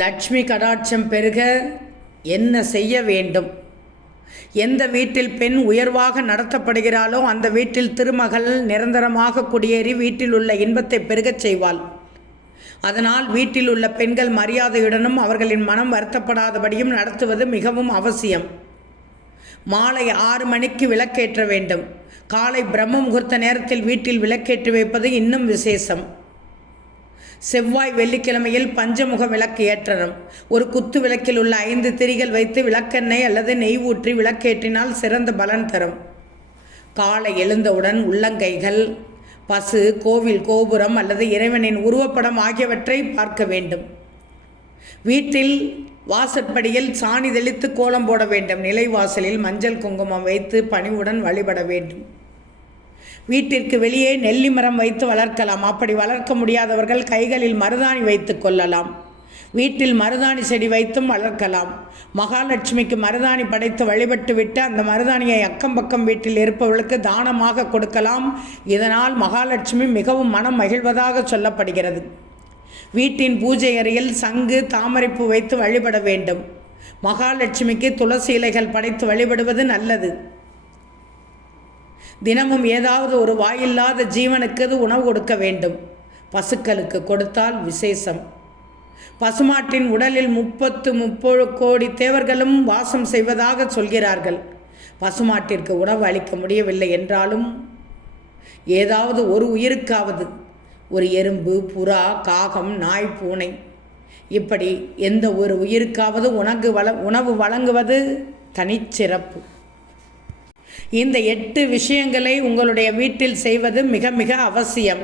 லட்சுமி கடாட்சம் பெருக என்ன செய்ய வேண்டும்? எந்த வீட்டில் பெண் உயர்வாக நடத்தப்படுகிறாளோ அந்த வீட்டில் திருமகள் நிரந்தரமாக குடியேறி வீட்டில் உள்ள இன்பத்தை பெருகச் செய்வாள். அதனால் வீட்டில் உள்ள பெண்கள் மரியாதையுடனும் அவர்களின் மனம் வருத்தப்படாதபடியும் நடத்துவது மிகவும் அவசியம். மாலை 6 மணிக்கு விளக்கேற்ற வேண்டும். காலை பிரம்ம முகூர்த்த நேரத்தில் வீட்டில் விளக்கேற்றி வைப்பது இன்னும் விசேஷம். செவ்வாய் வெள்ளிக்கிழமையில் பஞ்சமுக விளக்கு ஏற்றணும். ஒரு குத்து விளக்கில் உள்ள 5 திரிகள் வைத்து விளக்கெண்ணெய் அல்லது நெய் ஊற்றி விளக்கேற்றினால் சிறந்த பலன் தரும். காலை எழுந்தவுடன் உள்ளங்கைகள், பசு, கோவில் கோபுரம் அல்லது இறைவனின் உருவப்படம் ஆகியவற்றை பார்க்க வேண்டும். வீட்டில் வாசற்படியில் சாணி தெளித்து கோலம் போட வேண்டும். நிலைவாசலில் மஞ்சள் குங்குமம் வைத்து பணிவுடன் வழிபட வேண்டும். வீட்டிற்கு வெளியே நெல்லி மரம் வைத்து வளர்க்கலாம். அப்படி வளர்க்க முடியாதவர்கள் கைகளில் மருதாணி வைத்து கொள்ளலாம். வீட்டில் மருதாணி செடி வைத்தும் வளர்க்கலாம். மகாலட்சுமிக்கு மருதாணி படைத்து வழிபட்டு விட்டு அந்த மருதாணியை அக்கம் பக்கம் வீட்டில் இருப்பவர்களுக்கு தானமாக கொடுக்கலாம். இதனால் மகாலட்சுமி மிகவும் மனம் மகிழ்வதாக சொல்லப்படுகிறது. வீட்டின் பூஜை அறையில் சங்கு, தாமரைப்பூ வைத்து வழிபட வேண்டும். மகாலட்சுமிக்கு துளசி இலைகள் படைத்து வழிபடுவது நல்லது. தினமும் ஏதாவது ஒரு வாயில்லாத ஜீவனுக்கு உணவு கொடுக்க வேண்டும். பசுக்களுக்கு கொடுத்தால் விசேஷம். பசுமாட்டின் உடலில் 30 கோடி தேவர்களும் வாசம் செய்வதாக சொல்கிறார்கள். பசுமாட்டிற்கு உணவு அளிக்க முடியவில்லை என்றாலும் ஏதாவது ஒரு உயிருக்காவது, ஒரு எறும்பு, புறா, காகம், நாய், பூனை, இப்படி எந்த ஒரு உயிருக்காவது உணவு வழங்குவது தனிச்சிறப்பு. இந்த 8 விஷயங்களை உங்களுடைய வீட்டில் செய்வது மிக மிக அவசியம்.